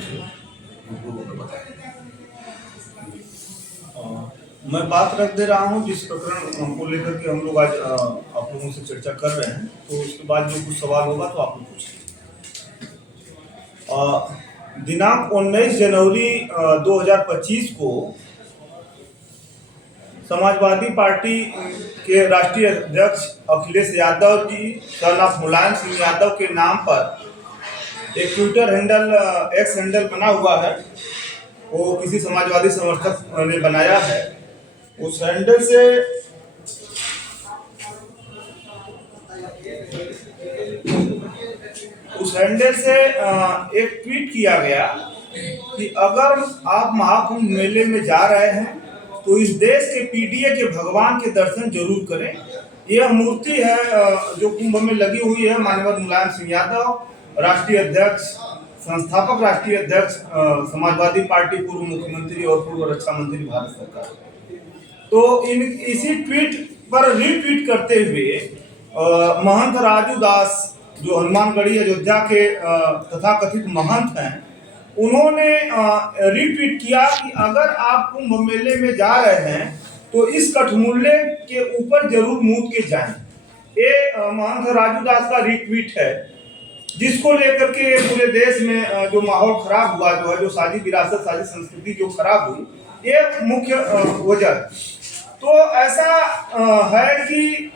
उनको बताएं। मैं बात रख दे रहा हूँ जिस प्रकरण को लेकर के हम लोग आज आप लोगों से चर्चा कर रहे हैं, तो उसके बाद जो कुछ सवाल होगा तो आप लोग पूछिए। दिनांक 19 जनवरी 2025 को समाजवादी पार्टी के राष्ट्रीय अध्यक्ष अखिलेश यादव जी सन ऑफ मुलायम सिंह यादव के नाम पर एक ट्विटर हैंडल एक्स हैंडल बना हुआ है, वो किसी समाजवादी समर्थक ने बनाया है। उस हैंडल से एक ट्वीट किया गया कि अगर आप महाकुंभ मेले में जा रहे हैं तो इस देश के पीडीए के भगवान के दर्शन जरूर करें। यह मूर्ति है जो कुंभ में लगी हुई है माननीय मुलायम सिंह यादव, राष्ट्रीय अध्यक्ष, संस्थापक राष्ट्रीय अध्यक्ष समाजवादी पार्टी, पूर्व मुख्यमंत्री और पूर्व रक्षा मंत्री भारत सरकार। तो इसी ट्वीट पर रीट्वीट करते हुए महंत राजू दास, जो हनुमानगढ़ी अयोध्या के तथाकथित महंत हैं, उन्होंने रीट्वीट किया कि अगर आप कुंभ मेले में जा रहे हैं तो इस कठमुल्ले के ऊपर जरूर मूत के जाएं। ये महंत राजू दास का रीट्वीट है, जिसको लेकर के पूरे देश में जो माहौल खराब हुआ, जो है जो साझी विरासत, साझी संस्कृति जो खराब हुई, ये मुख्य वजह। तो ऐसा है कि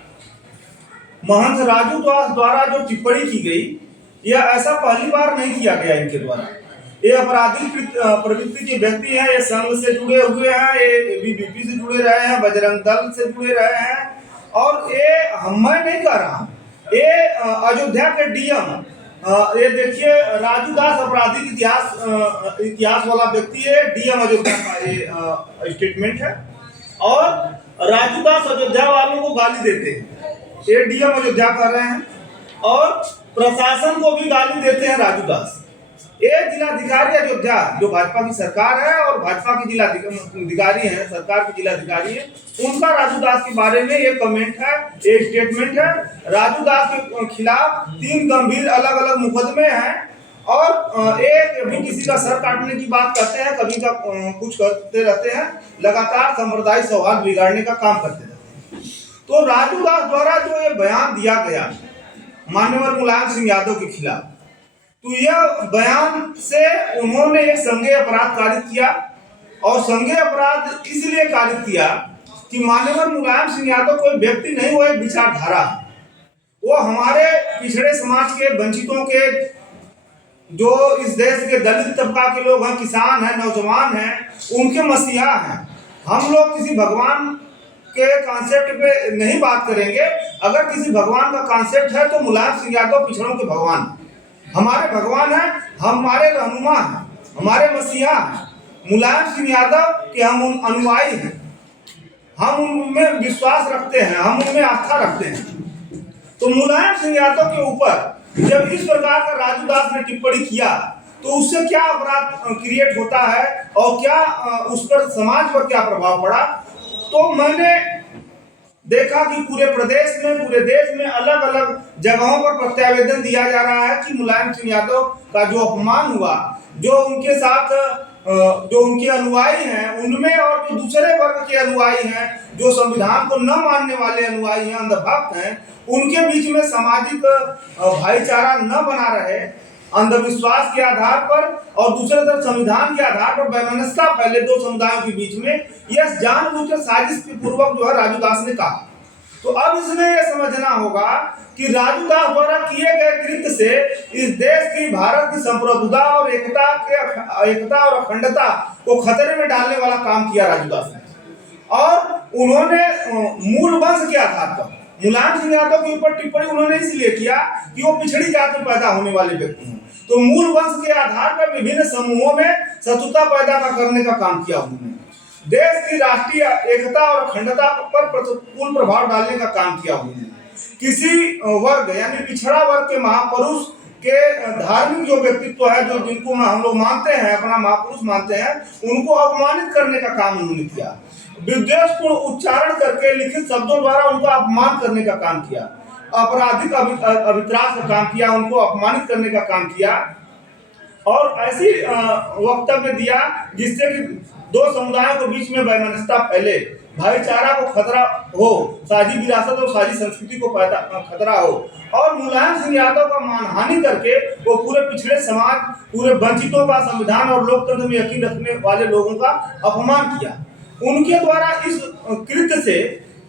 महंत राजू दास द्वारा जो टिप्पणी की गई, यह ऐसा पहली बार नहीं किया गया इनके द्वारा। ये अपराधी प्रवृत्ति के व्यक्ति हैं, ये संघ से जुड़े हुए हैं, ये बीबीपी से जुड़े रहे हैं, बजरंग दल से जुड़े रहे हैं। और ये मैं नहीं कह रहा, ये अयोध्या के डीएम, ये देखिए राजू दास आपराधिक इतिहास वाला व्यक्ति है, डीएम अयोध्या का ये स्टेटमेंट है। और राजू दास अयोध्या वालों को गाली देते हैं, ये डीएम अयोध्या कर रहे हैं, और प्रशासन को भी गाली देते हैं राजू दास। ये जिलाधिकारी अयोध्या जो भाजपा की सरकार है और भाजपा की जिलाधिकारी है, सरकार की जिलाधिकारी है, उनका राजू दास के बारे में ये कमेंट है, ये स्टेटमेंट है। राजू दास के खिलाफ 3 गंभीर अलग अलग मुकदमे हैं, और एक कभी किसी का सर काटने की बात करते हैं, कभी का कुछ करते रहते हैं, लगातार सांप्रदायिक सौहार्द बिगाड़ने का काम करते रहते हैं। तो राजू दास द्वारा जो ये बयान दिया गया माननीय मुलायम सिंह यादव के खिलाफ, तो यह बयान से उन्होंने एक संज्ञेय अपराध कारित किया। और संज्ञेय अपराध इसलिए कारित किया कि माननीय मुलायम सिंह यादव कोई व्यक्ति नहीं, वो एक विचारधारा है। वो हमारे पिछड़े समाज के, वंचितों के, जो इस देश के दलित तबका के लोग हैं, किसान हैं, नौजवान हैं, उनके मसीहा हैं। हम लोग किसी भगवान के कॉन्सेप्ट पे नहीं बात करेंगे। अगर किसी भगवान का कॉन्सेप्ट है तो मुलायम सिंह यादव पिछड़ों के भगवान, हमारे भगवान हैं, हमारे रहनुमा हैं, हमारे मसीहा हैं। मुलायम सिंह यादव के हम अनुयायी हैं, हम उनमें विश्वास रखते हैं, हम उनमें आस्था रखते हैं। तो मुलायम सिंह यादव के ऊपर जब इस प्रकार का राजू दास ने टिप्पणी किया, तो उससे क्या अपराध क्रिएट होता है और क्या उस पर समाज पर क्या प्रभाव पड़ा। तो मैंने देखा कि पूरे प्रदेश में, पूरे देश में अलग अलग जगहों पर प्रत्यावेदन दिया जा रहा है कि मुलायम सिंह यादव का जो अपमान हुआ, जो उनके साथ जो उनके अनुयायी हैं उनमें, और जो दूसरे वर्ग के अनुयायी हैं, जो संविधान को न मानने वाले अनुयायी हैं, अंधभक्त हैं, उनके बीच में सामाजिक भाईचारा न बना रहे, अंधविश्वास के आधार पर और दूसरे तरफ संविधान के आधार पर वैमनस्यता फैले दो समुदायों के बीच में, यह जानबूझकर साजिश पूर्वक जो है राजू दास ने कहा। तो अब इसमें यह समझना होगा कि राजू दास द्वारा किए गए कृत्य से इस देश की, भारत की संप्रभुता और एकता और अखंडता को खतरे में डालने वाला काम किया राजू दास ने। और उन्होंने मूल वंश के आधार पर मुलायम सिंह यादव के ऊपर टिप्पणी उन्होंने इसलिए किया कि वो पिछड़ी जाति में पैदा होने वाले व्यक्ति हैं। तो मूल वंश के आधार पर विभिन्न समूहों में शत्रुता पैदा करने का काम किया उन्होंने। देश की राष्ट्रीय एकता और अखंडता पर प्रतिकूल प्रभाव डालने का काम किया उन्होंने। किसी वर्ग यानी पिछड़ा वर्ग के महापुरुष के धार्मिक जो व्यक्तित्व है, जो जिनको हम लोग मानते हैं, अपना महापुरुष मानते हैं, उनको अपमानित करने का काम उन्होंने किया। विद्वेषपूर्ण उच्चारण करके लिखित शब्दों द्वारा उनका अपमान करने का काम किया, आपराधिक अभित्रास का काम किया, उनको अपमानित करने का काम किया। और ऐसी वक्तव्य दिया जिससे कि दो समुदायों के बीच में वैमनस्यता फैले, भाईचारा को खतरा हो, साझी विरासत और साझी संस्कृति को खतरा हो, और मुलायम सिंह यादव का मानहानि करके वो पूरे पिछड़े समाज, पूरे वंचितों का, संविधान और लोकतंत्र में यकीन रखने वाले लोगों का अपमान किया। उनके द्वारा इस कृत्य से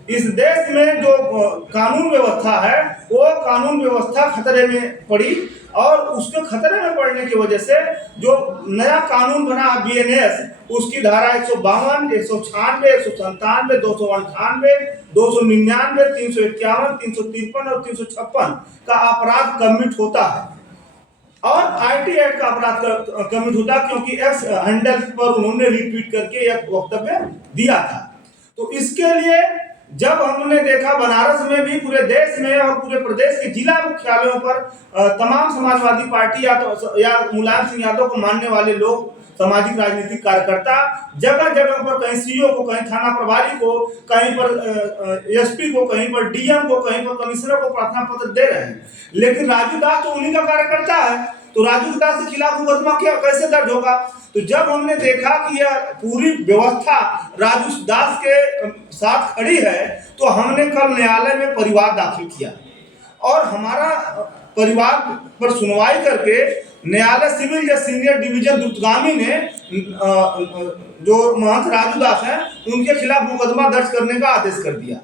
इस देश में जो कानून व्यवस्था है वो कानून व्यवस्था खतरे में पड़ी, और उसके खतरे में पड़ने की वजह से जो नया कानून बना बीएनएस, उसकी धारा 152, 196, 197, 298, 299, 351, 353 और 356 का अपराध कमिट होता है, और आईटी एक्ट का अपराध कमिट होता, क्योंकि एक्स हैंडल पर उन्होंने रिट्वीट करके एक वक्तव्य दिया था। तो इसके लिए जब हमने देखा बनारस में भी, पूरे देश में और पूरे प्रदेश के जिला मुख्यालयों पर तमाम समाजवादी पार्टी या मुलायम सिंह यादव को मानने वाले लोग, सामाजिक राजनीतिक कार्यकर्ता जगह जगह पर, कहीं सीओ को, कहीं थाना प्रभारी को, कहीं पर एसपी को, कहीं पर डीएम को, कहीं पर कमिश्नर को प्रार्थना पत्र दे रहे हैं। लेकिन राजू दास तो उन्हीं का कार्यकर्ता है, तो राजू दास के खिलाफ मुकदमा क्या कैसे दर्ज होगा? तो जब हमने देखा कि यह पूरी व्यवस्था राजू दास के साथ खड़ी है, तो हमने कल न्यायालय में परिवाद दाखिल किया, और हमारा परिवार पर सुनवाई करके न्यायालय सिविल जज सीनियर डिवीजन दुर्गामी ने जो महंत राजू दास हैं उनके खिलाफ मुकदमा दर्ज करने का आदेश कर दिया।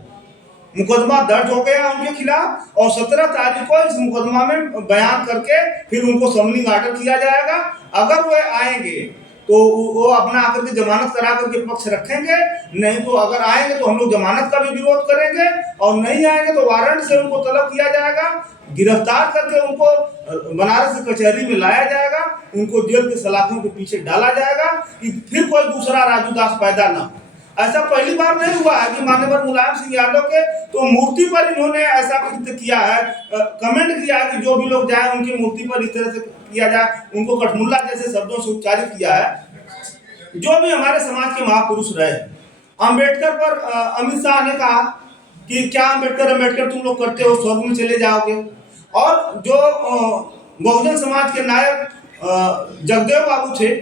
मुकदमा दर्ज हो गया उनके खिलाफ, और 17 तारीख को इस मुकदमा में बयान करके फिर उनको समनिंग ऑर्डर किया जाएगा। अगर वे आएंगे तो वो अपना आकर के जमानत करा करके पक्ष रखेंगे, नहीं तो अगर आएंगे तो हम लोग जमानत का भी विरोध करेंगे, और नहीं आएंगे तो वारंट से उनको तलब किया जाएगा, गिरफ्तार करके उनको बनारस कचहरी में लाया जाएगा, उनको जेल के सलाखों के पीछे डाला जाएगा कि फिर कोई दूसरा राजू दास पैदा न हो। ऐसा पहली बार नहीं हुआ है कि माननीय मुलायम सिंह यादव के तो मूर्ति पर इन्होंने ऐसा कृत्य किया है, कमेंट किया है कि जो भी लोग जाए उनकी मूर्ति पर इस तरह से किया जाए, उनको कठमुल्ला जैसे शब्दों से उच्चारित किया है। जो भी हमारे समाज के महापुरुष रहे, अंबेडकर पर अमित शाह ने कहा कि क्या अंबेडकर तुम लोग करते हो, स्वर्ग में चले जाओगे। और जो बहुजन समाज के नायक जगदेव बाबू थे,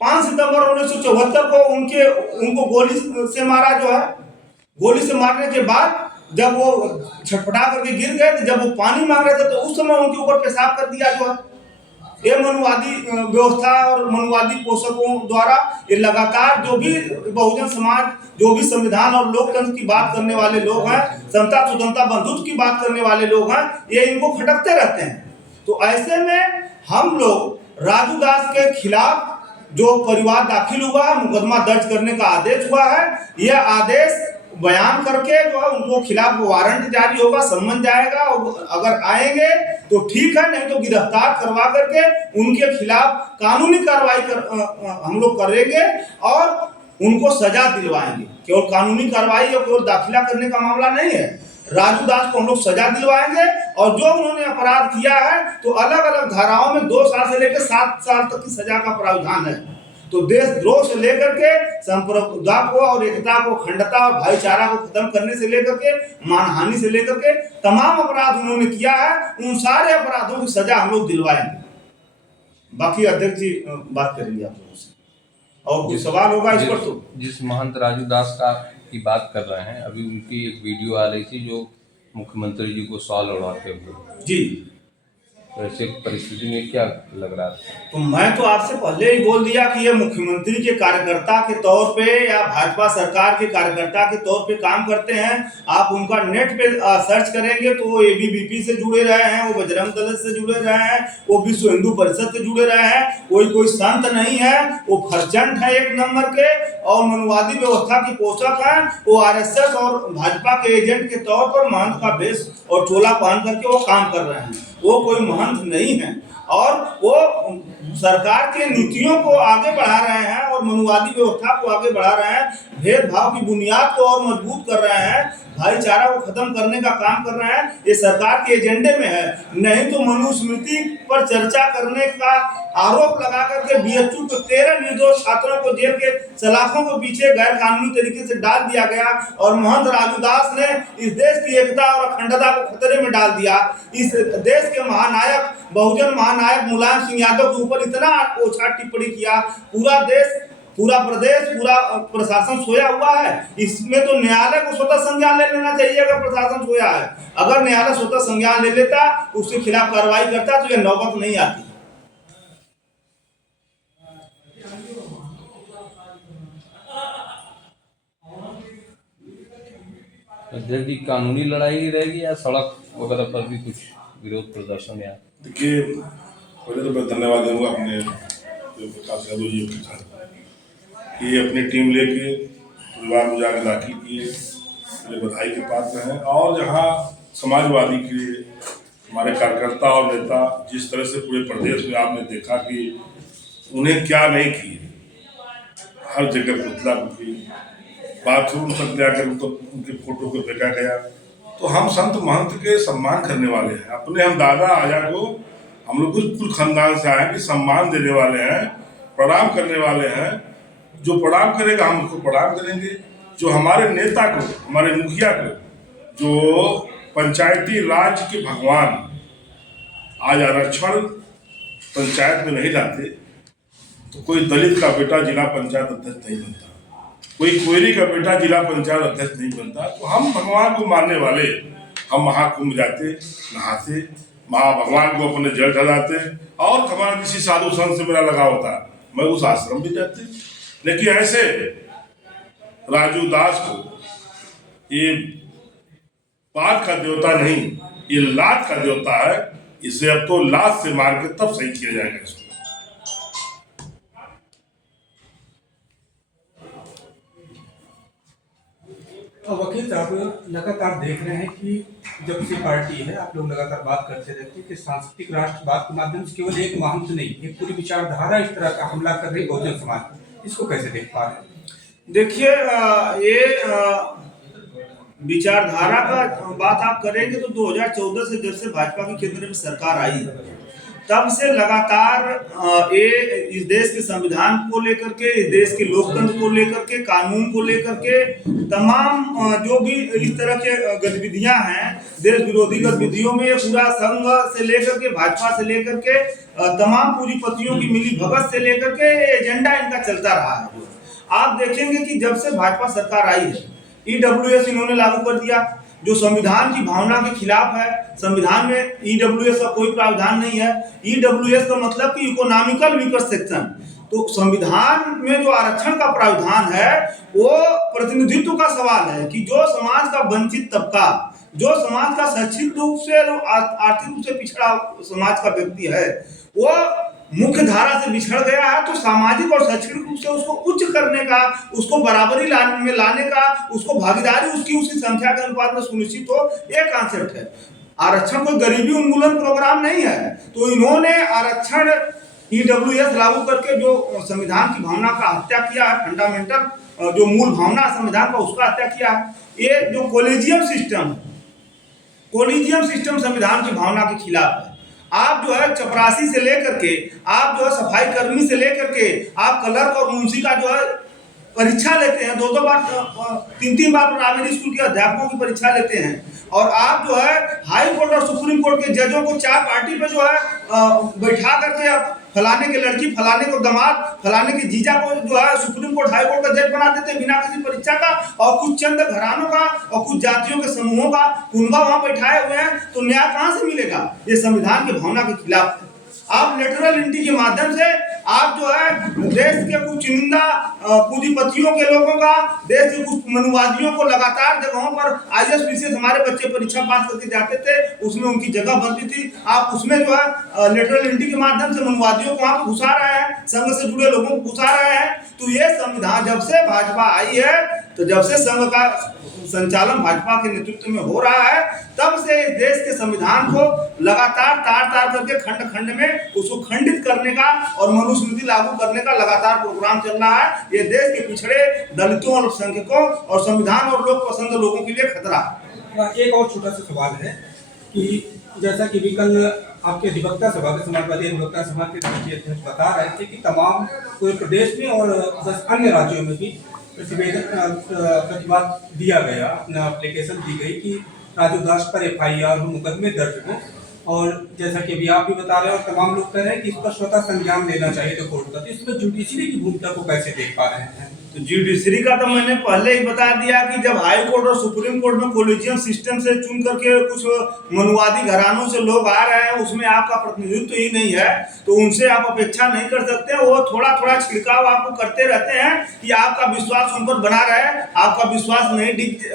5 सितंबर 1974 को उनको गोली से मारा, जो है गोली से मारने के बाद जब वो छटपटा करके गिर गए थे, जब वो पानी मांग रहे थे, तो उस समय उनके ऊपर पेशाब कर दिया। जो है ये मनुवादी व्यवस्था और मनुवादी पोषकों द्वारा ये लगातार जो भी बहुजन समाज, जो भी संविधान और लोकतंत्र की बात करने वाले लोग हैं, समता स्वतंत्रता बंधुत्व की बात करने वाले लोग हैं, ये इनको खटकते रहते हैं। तो ऐसे में हम लोग राजू दास के खिलाफ जो परिवार दाखिल हुआ है, मुकदमा दर्ज करने का आदेश हुआ है, यह आदेश बयान करके जो है उनको खिलाफ वारंट जारी होगा, सम्मन जाएगा, अगर आएंगे तो ठीक है, नहीं तो गिरफ्तार करवा करके उनके खिलाफ कानूनी कार्रवाई हम लोग करेंगे और उनको सजा दिलवाएंगे। केवल कानूनी कार्रवाई या केवल दाखिला करने का मामला नहीं है, राजू दास को हम लोग सजा दिलवाएंगे, और जो उन्होंने अपराध किया है तो अलग अलग धाराओं में 2 साल से लेकर 7 साल तक की सजा का प्रावधान है। तो देशद्रोह से लेकर के संप्रभुता को और एकता को, अखंडता और भाईचारा को खत्म करने से लेकर के मानहानि से लेकर के तमाम अपराध उन्होंने किया है, उन सारे अपराधों की सजा हम लोग दिलवाएंगे। बाकी अध्यक्ष जी बात करेंगे आप लोगों से, और कोई सवाल होगा इस पर? तो जिस महंत राजू दास की बात कर रहे हैं, अभी उनकी एक वीडियो आ रही थी जो मुख्यमंत्री जी को सवाल उड़ाते हुए जी, ऐसे परिस्थिति में क्या लग रहा था? तो मैं तो आपसे पहले ही बोल दिया कि ये मुख्यमंत्री के कार्यकर्ता के तौर पे या भाजपा सरकार के कार्यकर्ता के तौर पे काम करते हैं। आप उनका नेट पे सर्च करेंगे तो वो एबीवीपी से जुड़े रहे हैं, वो बजरंग दल से जुड़े रहे हैं, वो विश्व हिंदू परिषद से जुड़े रहे हैं, कोई संत नहीं है, वो खरचंड है एक नंबर के, और मनुवादी व्यवस्था की पोषक है। वो आरएसएस और भाजपा के एजेंट के तौर पर महंत का भेष और चोला पहन करके वो काम कर रहे हैं, वो कोई महंत नहीं है, और वो सरकार के नीतियों को आगे बढ़ा रहे हैं और मनुवादी व्यवस्था को आगे बढ़ा रहे हैं, भेदभाव की बुनियाद को और मजबूत कर रहे हैं, भाईचारा को खत्म करने का काम कर रहे हैं। ये सरकार के एजेंडे में है। नहीं तो मनुस्मृति पर चर्चा करने का आरोप लगा करके बीएचयू के 13 निर्दोष छात्रों को जेल के सलाखों के पीछे गैर कानूनी तरीके से डाल दिया गया, और महंत राजू दास ने इस देश की एकता और अखंडता को खतरे में डाल दिया। इस देश के महानायक, बहुजन महानायक महानायक मुलायम सिंह यादव के ऊपर इतना ओछा टिप्पणी किया, पूरा देश, पूरा प्रदेश, पूरा प्रशासन सोया हुआ है। इसमें तो न्यायालय को स्वतः संज्ञान ले लेना चाहिए। अगर प्रशासन सोया है, अगर न्यायालय स्वतः संज्ञान ले लेता, उसके खिलाफ कार्रवाई करता, तो यह नौबत नहीं आती। अध्यक्ष जी, कानूनी लड़ाई रहेगी या सड़क वगैरह पर भी कुछ विरोध प्रदर्शन? या देखिए, पहले तो मैं धन्यवाद दूंगा अपने विकास यादव जी के साथ कि अपनी टीम लेके परिवार में जाकर दाखिल किए, मेरे बधाई के पात्र हैं। और जहाँ समाजवादी के हमारे कार्यकर्ता और नेता जिस तरह से पूरे प्रदेश में आपने देखा कि उन्हें क्या नहीं किए, हर जगह पुतला फूकी, बाथरूम तक जाकर उनके फोटो को फेंका गया। तो हम संत महंत के सम्मान करने वाले हैं। अपने हम दादा आजा को हम लोग कुल खानदान से आए कि सम्मान देने वाले हैं, प्रणाम करने वाले हैं। जो प्रणाम करेगा हम उसको प्रणाम करेंगे। जो हमारे नेता को, हमारे मुखिया को, जो पंचायती राज के भगवान, आज आरक्षण पंचायत में नहीं जाते तो कोई दलित का बेटा जिला पंचायत अध्यक्ष नहीं बनता, कोई कोयरी का बेटा जिला पंचायत अध्यक्ष नहीं बनता। तो हम भगवान को मानने वाले, हम महाकुंभ जाते, नहाते, भगवान को अपने जल ढलाते। और हमारा किसी साधु संत से मेरा लगाव होता, मैं उस आश्रम भी जाते। लेकिन ऐसे राजू दास को ये पाठ का देवता नहीं, ये लात का देवता है। इसे अब तो लात से मार के तब सही किया जाएगा इसको। वकील साहब, लगातार देख रहे हैं कि जब से पार्टी है, आप लोग लगातार बात करते रहते हैं कि सांस्कृतिक राष्ट्रवाद के माध्यम से केवल एक महंत नहीं, एक पूरी विचारधारा इस तरह का हमला कर रही बहुजन समाज। इसको कैसे देख पा रहे हैं? देखिए, ये विचारधारा का बात आप करेंगे तो 2014 से जब से भाजपा की केंद्र में सरकार आई, तब से लगातार ये इस देश के संविधान को लेकर के, इस देश के लोकतंत्र को लेकर के, कानून को लेकर के तमाम जो भी इस तरह के गतिविधियां हैं, देश विरोधी गतिविधियों में पूरा संघ से लेकर के, भाजपा से लेकर के, तमाम पूंजीपतियों की मिली भगत से लेकर के एजेंडा इनका चलता रहा है। आप देखेंगे कि जब से भाजपा सरकार आई है, EWS इन्होंने लागू कर दिया, जो संविधान की भावना के खिलाफ है। संविधान में EWS का कोई प्रावधान नहीं है। EWS का मतलब कि इकोनॉमिकल वीकर सेक्शन। तो संविधान में जो आरक्षण का प्रावधान है वो प्रतिनिधित्व का सवाल है कि जो समाज का वंचित तबका, जो समाज का शैक्षिक रूप से, आर्थिक रूप से पिछड़ा समाज का व्यक्ति है, वो मुख्य धारा से बिछड़ गया है, तो सामाजिक और शैक्षणिक रूप से उसको उच्च करने का, उसको बराबरी में लाने का, उसको भागीदारी उसकी उसी संख्या के अनुपात में सुनिश्चित हो, ये कॉन्सेप्ट है। आरक्षण कोई गरीबी उन्मूलन प्रोग्राम नहीं है। तो इन्होंने आरक्षण EWS लागू करके जो संविधान की भावना का हत्या किया है, फंडामेंटल जो मूल भावना संविधान का, उसका हत्या किया है। ये जो कोलिजियम सिस्टम संविधान की भावना के खिलाफ है। आप जो है चपरासी से लेकर के, आप जो है सफाई कर्मी से लेकर के, आप क्लर्क और मुंशी का जो है परीक्षा लेते हैं, 2-2 बार, 3-3 बार प्राइमरी स्कूल के अध्यापकों की परीक्षा लेते हैं। और आप जो है हाई कोर्ट और सुप्रीम कोर्ट के जजों को 4 पार्टी पे जो है बैठा करके, फलाने के लड़की, फलाने को दामाद, फलाने के जीजा को जो है सुप्रीम कोर्ट, हाई कोर्ट का जज बना देते हैं बिना किसी परीक्षा का। और कुछ चंद घरानों का और कुछ जातियों के समूहों का कुनबा वहां बैठाए हुए हैं। तो न्याय कहां से मिलेगा? ये संविधान की भावना के खिलाफ है। आप लेटरल एंट्री के माध्यम से आप जो है देश के कुछ चुनिंदा पूंजीपतियों के लोगों का, देश के कुछ मनुवादियों को लगातार जगहों पर IAS PCS हमारे बच्चे परीक्षा पास करके जाते थे, उसमें उनकी जगह बनती थी। आप उसमें जो है लेटरल एंट्री के माध्यम से मनुवादियों को वहां घुसा रहे हैं, संघ से जुड़े लोगों को घुसा रहे हैं। तो ये संविधान जब से भाजपा आई है, तो जब से संघ का संचालन भाजपा के नेतृत्व में हो रहा है, तब से इस देश के संविधान को लगातार तार करके खंड खंड में उसको खंडित करने का और मनुस्मृति लागू करने का लगातार प्रोग्राम चल रहा है। ये देश के पिछड़े दलितों और अल्पसंख्यकों और संविधान और लोक पसंद लोगों के लिए खतरा है। एक और छोटा सा सवाल है कि जैसा कि भी कल आपके अधिवक्ता सभा के, समाजवादी अधिवक्ता सभा के राष्ट्रीय अध्यक्ष बता रहे थे कि तमाम पूरे प्रदेश में और 10 अन्य राज्यों में भी प्रतिवाद दिया गया, अपना एप्लीकेशन दी गई कि राजू दास पर FIR मुकदमे दर्ज हो और जैसा कि अभी आप भी बता रहे हो और तमाम लोग कह रहे हैं कि इस पर स्वतः संज्ञान लेना चाहिए तो कोर्ट का, तो इसमें जुडिशरी की भूमिका को कैसे देख पा रहे हैं? तो जुडिशरी का तो मैंने पहले ही बता दिया कि जब हाई कोर्ट और सुप्रीम कोर्ट में कोलिजियम सिस्टम से चुन करके कुछ मनुवादी घरानों से लोग आ रहे हैं, उसमें आपका प्रतिनिधित्व ही नहीं है, तो उनसे आप अपेक्षा नहीं कर सकते। वो थोड़ा थोड़ा छिड़काव आपको करते रहते हैं कि आपका विश्वास उन पर बना रहे, आपका विश्वास नहीं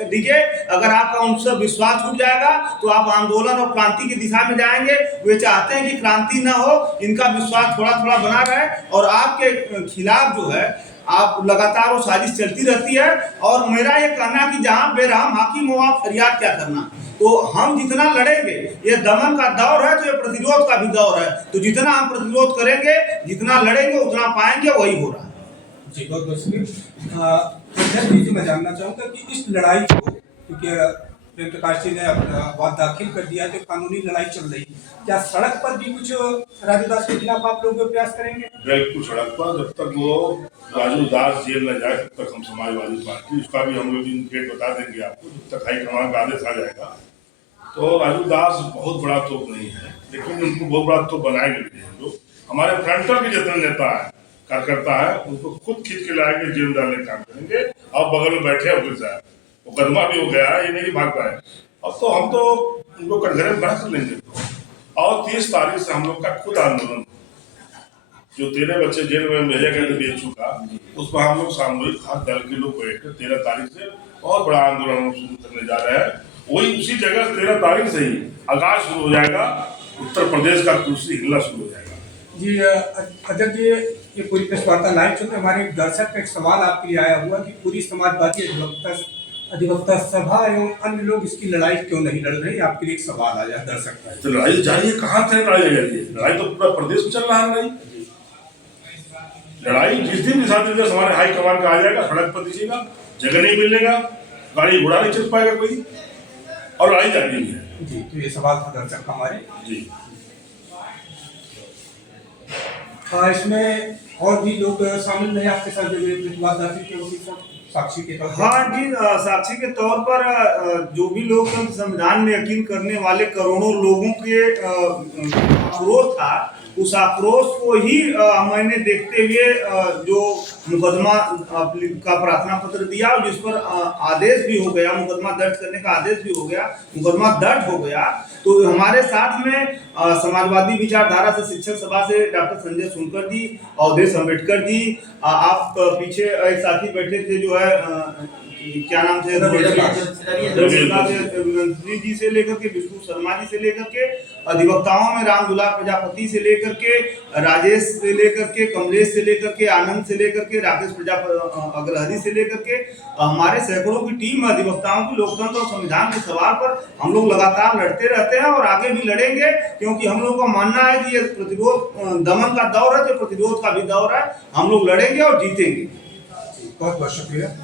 डिगे। अगर आपका उनसे विश्वास टूट जाएगा तो आप आंदोलन और क्रांति की दिशा में जाएंगे। वे चाहते हैं कि क्रांति न हो, इनका विश्वास थोड़ा थोड़ा बना रहे और आपके खिलाफ जो है आप लगातार वो साजिश चलती रहती है। और मेरा ये कहना कि जहां बेरहम हाकिम हो आप फरियाद क्या करना। तो हम जितना लड़ेंगे, ये दमन का दौर है तो ये प्रतिरोध का भी दौर है, तो जितना हम प्रतिरोध करेंगे, जितना लड़ेंगे उतना पाएंगे, वही हो रहा है। जी बहुत बहुत शुक्रिया। मैं जानना चाहूँगा कि इस लड़ाई को, क्योंकि प्रेम प्रकाश जी ने अपना वाद दाखिल कर दिया तो कानूनी लड़ाई चल रही है, क्या सड़क पर भी कुछ राजू दास के खिलाफ आप लोग प्रयास करेंगे? बिल्कुल सड़क पर जब तक वो राजू दास जेल न जाए तब तक हम समाजवादी पार्टी, उसका भी हम लोग डेट बता देंगे आपको, जब तक हाईकमान का आदेश आ जाएगा। तो राजू दास बहुत बड़ा तोप नहीं है, लेकिन उनको बहुत बड़ा तोप बनाएंगे हम लोग। हमारे फ्रंटल के जितने नेता है, कार्यकर्ता है, उनको खुद खींच के लाएंगे, जेल डालने का काम करेंगे। और बगल में बैठे वकील साहब, मुकदमा भी हो गया है, ये नहीं भाग पाए। अब तो हम तो उनको कटघरे में बना कर लेंगे। और 30 तारीख से हम लोग का खुद आंदोलन, जो 13 बच्चे जेल में भेजे गए थे बीएचयू का, उसमें हम लोग सामूहिक हाथ डाल के लोग बैठ कर 13 तारीख से बहुत बड़ा आंदोलन हम शुरू करने जा रहे हैं। वही उसी जगह 13 तारीख से ही आगाज शुरू हो जाएगा, उत्तर प्रदेश का कुर्सी हिलना शुरू हो जाएगा। जी अजय जी, ये पूरी प्रेस वार्ता लाइव चल रही है। हमारे दर्शक का एक सवाल आपके लिए आया हुआ कि पूरी समाजवादी अधिवक्ता सभा एवं अन्य लोग इसकी लड़ाई क्यों नहीं लड़ रहे? आपके लिए एक सवाल आ जाए दर्शक का। तो लड़ाई जारी है, कहाँ से लड़ाई है? लड़ाई तो पूरा प्रदेश में चल रहा है। लड़ाई जिस दिन दिवस हमारे हाई कमान का आ जाएगा, सड़क पर दिखेगा, जगह नहीं मिलेगा, गाड़ी घोड़ा नहीं चल पाएगा कोई, और लड़ाई जारी है। जी, तो ये सवाल था दर्शक का हमारे। जी इसमें और भी लोग शामिल नहीं आपके साथ जो साक्षी के तौर पर? हाँ जी, साक्षी के तौर पर जो भी लोग संविधान में यकीन करने वाले करोड़ों लोगों के आक्रोश था, उस आक्रोश को ही मैंने देखते हुए जो मुकदमा का प्रार्थना पत्र दिया और जिस पर आदेश भी हो गया, मुकदमा दर्ज करने का आदेश भी हो गया, मुकदमा दर्ज हो गया। तो हमारे साथ में समाजवादी विचारधारा से शिक्षक सभा से डॉक्टर संजय सुनकर जी, अवधेश अम्बेडकर जी, आप पीछे एक साथी बैठे थे जो है क्या नाम थे, रवि जी से लेकर के विष्णु शर्मा जी से लेकर के, अधिवक्ताओं में रामदुलार प्रजापति से लेकर के, राजेश से लेकर के, कमलेश से लेकर के, आनंद से लेकर के, राकेश अग्रहरी से लेकर के, हमारे सैकड़ों की टीम अधिवक्ताओं की लोकतंत्र और संविधान के सवाल पर हम लोग लगातार लड़ते रहते हैं और आगे भी लड़ेंगे, क्योंकि हम लोग का मानना है कि ये प्रतिरोध दमन का दौर है, तो प्रतिरोध का भी दौर है। हम लोग लड़ेंगे और जीतेंगे। बहुत बहुत शुक्रिया।